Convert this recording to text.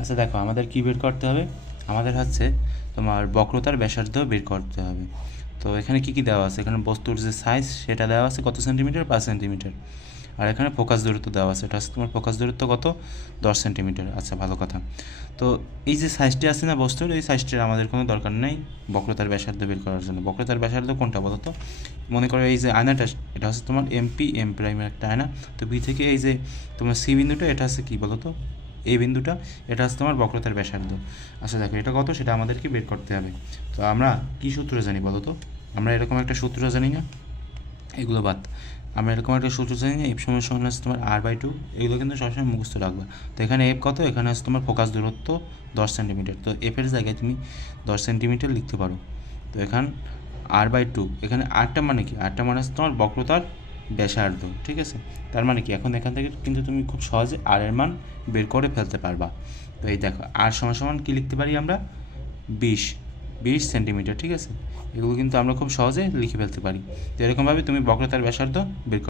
আচ্ছা দেখো, আমাদের কী বের করতে হবে? আমাদের হচ্ছে তোমার বক্রতার ব্যাসার্ধ বের করতে হবে। তো এখানে কি কি দেওয়া আছে? এখানে বস্তুর যে সাইজ সেটা দেওয়া আছে কত সেন্টিমিটার পাঁচ সেন্টিমিটার আর এখানে ফোকাস দূরত্ব দেওয়া আছে। এটা হচ্ছে তোমার ফোকাস দূরত্ব কত? দশ সেন্টিমিটার আচ্ছা ভালো কথা। তো এই যে সাইজটি আছে না বস্তুর, এই সাইজটির আমাদের কোনো দরকার নেই বক্রতার ব্যাসার্ধ বের করার জন্য। বক্রতার ব্যাসার্ধ কোনটা বলো তো? মনে করো এই যে আয়নাটা, এটা হচ্ছে তোমার এমপি এম প্রাইমের একটা আয়না। তো বি থেকে এই যে তোমার সি বিন্দুটা, এটা হচ্ছে কী বলো তো? এই বিন্দুটা, এটা হচ্ছে তোমার বক্রতার ব্যাসার্ধ। আচ্ছা দেখো, এটা কত? সেটা আমাদেরকে বের করতে হবে। তো আমরা কী সূত্র জানি বলো তো? আমরা এরকম একটা সূত্র জানি না? এগুলো বাদ। আমরা এরকম একটা সূত্র জানি না এফ সময় সমান হচ্ছে তোমার আর বাই টু এগুলো কিন্তু সবসময় মুখস্থ রাখবে। তো এখানে এফ কত? এখানে হচ্ছে তোমার ফোকাস দূরত্ব দশ সেন্টিমিটার। তো এফের জায়গায় তুমি দশ সেন্টিমিটার লিখতে পারো। তো এখান আর বাই টু এখানে আটটা মানে কি? আটটা মানে হচ্ছে তোমার বক্রতার ব্যাসার্ধ, ঠিক আছে? তার মানে কি? এখন এখান থেকে কিন্তু তুমি খুব সহজে আর এর মান বের করে ফেলতে পারবা। তো এই দেখো আর সমান সমান কী লিখতে পারি আমরা? বিশ। বিশ সেন্টিমিটার, ঠিক আছে? এগুলো কিন্তু আমরা খুব সহজে লিখে ফেলতে পারি। তো এরকমভাবে তুমি বক্রতার ব্যাসার্ধ বের